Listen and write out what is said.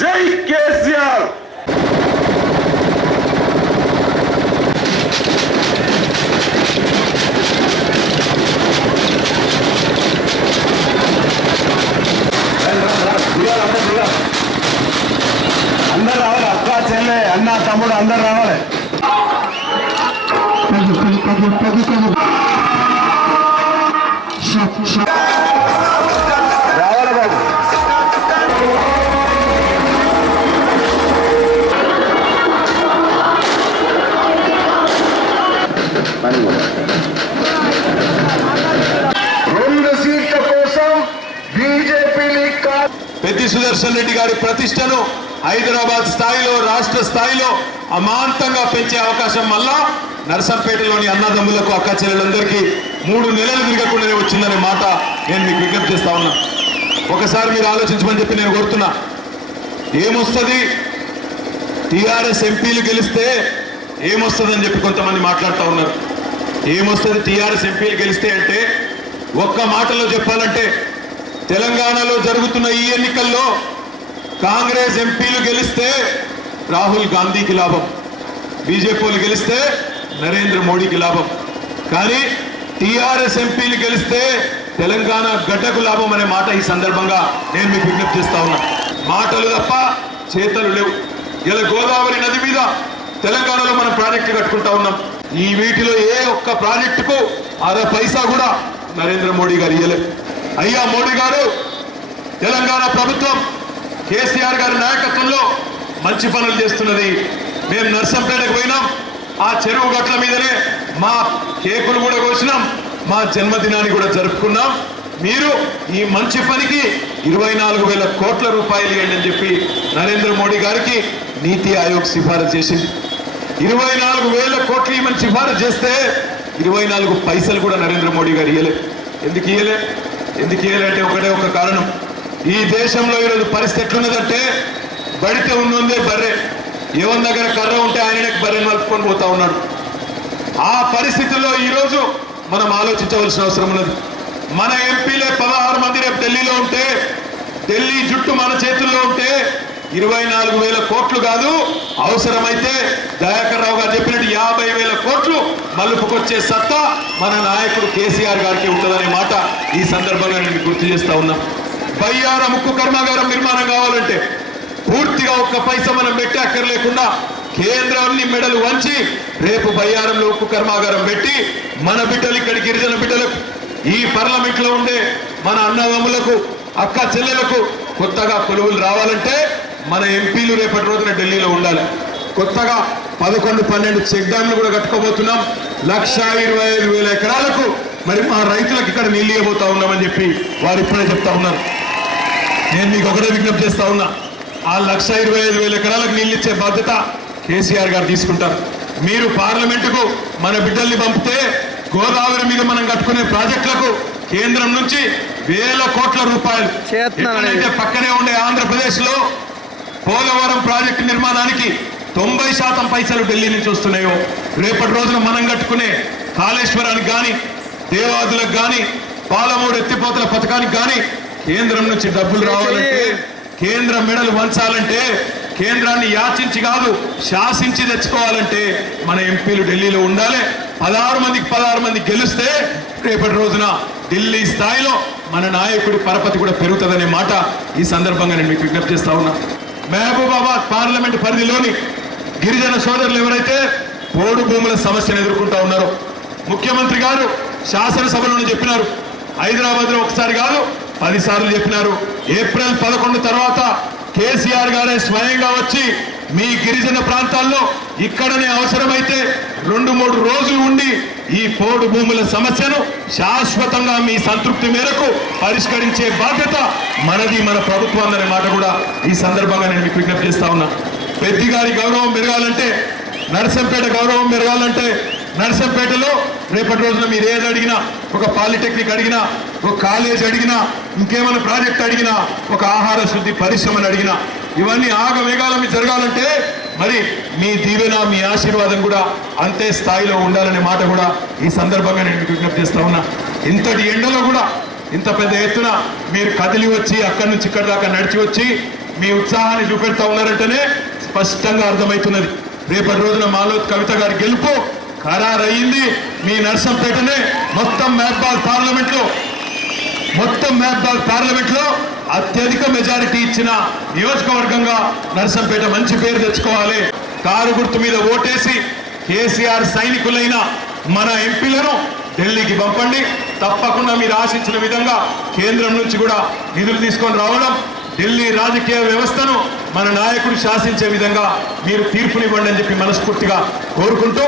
జై కేసీఆర్. అందరు రావాలి, అక్క చెల్లె అన్న తమ్ముడు అందరు రావాలి. రావాలి బాబు. రెండు సీట్ల కోసం బీజేపీని పెద్ది సుదర్శన్ రెడ్డి గారి ప్రతిష్టను హైదరాబాద్ స్థాయిలో, రాష్ట్ర స్థాయిలో అమాంతంగా పెంచే అవకాశం మళ్ళా నర్సంపేటలోని అన్నదమ్ములకు, అక్క చెల్లెలందరికీ 3 నెలలు తిరగకుండానే వచ్చిందనే మాట నేను మీకు విజ్ఞప్తి చేస్తా ఉన్నా. ఒకసారి మీరు ఆలోచించమని చెప్పి నేను కోరుతున్నా. ఏమొస్తుంది టీఆర్ఎస్ ఎంపీలు గెలిస్తే ఏమొస్తుందని చెప్పి కొంతమంది మాట్లాడుతూ ఉన్నారు. ఏమొస్తుంది టీఆర్ఎస్ ఎంపీలు గెలిస్తే అంటే, ఒక్క మాటలో చెప్పాలంటే తెలంగాణలో జరుగుతున్న ఈ ఎన్నికల్లో కాంగ్రెస్ ఎంపీలు గెలిస్తే రాహుల్ గాంధీకి లాభం, బీజేపీలు గెలిస్తే నరేంద్ర మోడీకి లాభం. కానీ టీఆర్ఎస్ ఎంపీలు గెలిస్తే తెలంగాణ గడ్డకు లాభం అనే మాట ఈ సందర్భంగా నేను మీకు విజ్ఞప్తి చేస్తా ఉన్నా. మాటలు తప్ప చేతలు లేవు. ఇలా గోదావరి నది మీద తెలంగాణలో మనం ప్రాజెక్టులు కట్టుకుంటా ఉన్నాం. ఈ వీటిలో ఏ ఒక్క ప్రాజెక్టుకు 1 పైసా కూడా నరేంద్ర మోడీ గారు ఇయ్యలేదు. అయ్యా మోడీ గారు, తెలంగాణ ప్రభుత్వం కేసీఆర్ గారి నాయకత్వంలో మంచి పనులు చేస్తున్నది. మేము నర్సంపేటకు పోయినాం, ఆ చెరువు గట్ల మీదనే మా కేకులు కూడా కోసినాం, మా జన్మదినాన్ని కూడా జరుపుకున్నాం. మీరు ఈ మంచి పనికి 24,000 కోట్ల రూపాయలు ఇవ్వండి అని చెప్పి నరేంద్ర మోడీ గారికి నీతి ఆయోగ్ సిఫారసు చేసింది. 24,000 కోట్లు ఇవ్వమని సిఫారసు చేస్తే 24 పైసలు కూడా నరేంద్ర మోడీ గారు ఇవ్వలే. ఎందుకు ఇవ్వలే అంటే ఒకటే ఒక కారణం. ఈ దేశంలో ఈరోజు పరిస్థితి ఎట్లున్నదంటే, బడితే ఉన్నదే బర్రె, ఎవరి దగ్గర కర్ర ఉంటే ఆయనకి బర్రెని మలుపుకొని పోతా ఉన్నాడు. ఆ పరిస్థితుల్లో ఈరోజు మనం ఆలోచించవలసిన అవసరం ఉన్నది. మన ఎంపీలే 16 మంది రేపు ఢిల్లీలో ఉంటే, ఢిల్లీ జుట్టు మన చేతుల్లో ఉంటే 24,000 కోట్లు కాదు, అవసరమైతే దయాకర్ రావు గారు చెప్పినట్టు 50,000 కోట్లు మలుపుకొచ్చే సత్తా మన నాయకుడు కేసీఆర్ గారికి ఉంటుందనే మాట ఈ సందర్భంగా నేను గుర్తు చేస్తా ఉన్నా. బయ్యారం ఉక్కు కర్మాగారం నిర్మాణం కావాలంటే పూర్తిగా 1 పైసా మనం పెట్టి అక్కర్లేకుండా కేంద్రాన్ని మెడలు వంచి రేపు బయ్యారంలో ఉక్కు కర్మాగారం పెట్టి మన బిడ్డలు, ఇక్కడ గిరిజన బిడ్డలకు, ఈ పార్లమెంట్ లో ఉండే మన అన్నదమ్ములకు, అక్క చెల్లెలకు కొత్తగా కొలువులు రావాలంటే మన ఎంపీలు రేపటి రోజున ఢిల్లీలో ఉండాలి. కొత్తగా 11-12 చెక్ డ్యాంలు కూడా కట్టుకోబోతున్నాం. 1,25,000 ఎకరాలకు మరి మా రైతులకు ఇక్కడ నీళ్ళు ఇవ్వబోతా ఉన్నామని చెప్పి వారు ఇప్పుడే చెప్తా ఉన్నారు. నేను మీకు ఒకటే విజ్ఞప్తి చేస్తా ఉన్నా, ఆ 1,25,000 ఎకరాలకు నీళ్ళు ఇచ్చే బాధ్యత కేసీఆర్ గారు తీసుకుంటారు. మీరు పార్లమెంటుకు మన బిడ్డల్ని పంపితే గోదావరి మీద మనం కట్టుకునే ప్రాజెక్టులకు కేంద్రం నుంచి 1,000 కోట్ల రూపాయలు, ఎక్కడైతే పక్కనే ఉండే ఆంధ్రప్రదేశ్ లో పోలవరం ప్రాజెక్టు నిర్మాణానికి 90% పైసలు ఢిల్లీ నుంచి వస్తున్నాయో, రేపటి రోజున మనం కట్టుకునే కాళేశ్వరానికి కానీ, దేవాదులకు కానీ, పాలమూరు ఎత్తిపోతల పథకానికి కానీ కేంద్రం నుంచి డబ్బులు రావాలంటే, కేంద్రం మెడలు వంచాలంటే, కేంద్రాన్ని యాచించి కాదు శాసించి తెచ్చుకోవాలంటే మన ఎంపీలు ఢిల్లీలో ఉండాలి. 16 మంది గెలిస్తే రేపటి రోజున ఢిల్లీ స్థాయిలో మన నాయకుడి పరపతి కూడా పెరుగుతుందనే మాట ఈ సందర్భంగా నేను మీకు విజ్ఞప్తి చేస్తా ఉన్నా. మహబూబాబాద్ పార్లమెంట్ పరిధిలోని గిరిజన సోదరులు ఎవరైతే పోడు భూముల సమస్యను ఎదుర్కొంటా ఉన్నారో, ముఖ్యమంత్రి గారు శాసనసభలో చెప్పినారు, హైదరాబాద్ లో ఒకసారి కాదు 10 సార్లు చెప్పినారు. ఏప్రిల్ 11 తర్వాత కేసీఆర్ గారే స్వయంగా వచ్చి మీ గిరిజన ప్రాంతాల్లో ఇక్కడనే అవసరమైతే 2-3 రోజులు ఉండి ఈ పోడు భూముల సమస్యను శాశ్వతంగా మీ సంతృప్తి మేరకు పరిష్కరించే బాధ్యత మనది, మన ప్రభుత్వం అనే మాట కూడా ఈ సందర్భంగా నేను మీకు విజ్ఞప్తి చేస్తా ఉన్నా. పెద్ది గారి గౌరవం పెరగాలంటే, నర్సంపేట గౌరవం పెరగాలంటే, నర్సంపేటలో రేపటి రోజున మీరు ఏది అడిగినా, ఒక పాలిటెక్నిక్ అడిగినా, ఒక కాలేజ్ అడిగినా, ఇంకేమైనా ప్రాజెక్ట్ అడిగినా, ఒక ఆహార శుద్ధి పరిశ్రమను అడిగినా, ఇవన్నీ ఆగవేగాల మీద జరగాలంటే మరి మీ దీవెన, మీ ఆశీర్వాదం కూడా అంతే స్థాయిలో ఉండాలనే మాట కూడా ఈ సందర్భంగా నేను విజ్ఞప్తి చేస్తా ఉన్నా. ఇంతటి ఎండలో కూడా ఇంత పెద్ద ఎత్తున మీరు కదిలి వచ్చి అక్కడి నుంచి ఇక్కడి దాకా నడిచి వచ్చి మీ ఉత్సాహాన్ని చూపెడతా ఉన్నారంటేనే స్పష్టంగా అర్థమవుతున్నది. రేపటి రోజున మాలోత్ కవిత గారి గెలుపు ఖరారయ్యింది. మీ నర్సంపేటనే మొత్తం మహబూబాబాద్ పార్లమెంట్ లో అత్యధిక మెజారిటీ ఇచ్చిన నియోజకవర్గంగా నర్సంపేట మంచి పేరు తెచ్చుకోవాలి. కారు గుర్తు మీద ఓటేసి కేసీఆర్ సైనికులైన మన ఎంపీలను ఢిల్లీకి పంపండి. తప్పకుండా మీరు ఆశించిన విధంగా కేంద్రం నుంచి కూడా నిధులు తీసుకొని రావడం, ఢిల్లీ రాజకీయ వ్యవస్థను మన నాయకుడు శాసించే విధంగా మీరు తీర్పునివ్వండి అని చెప్పి మనస్ఫూర్తిగా కోరుకుంటూ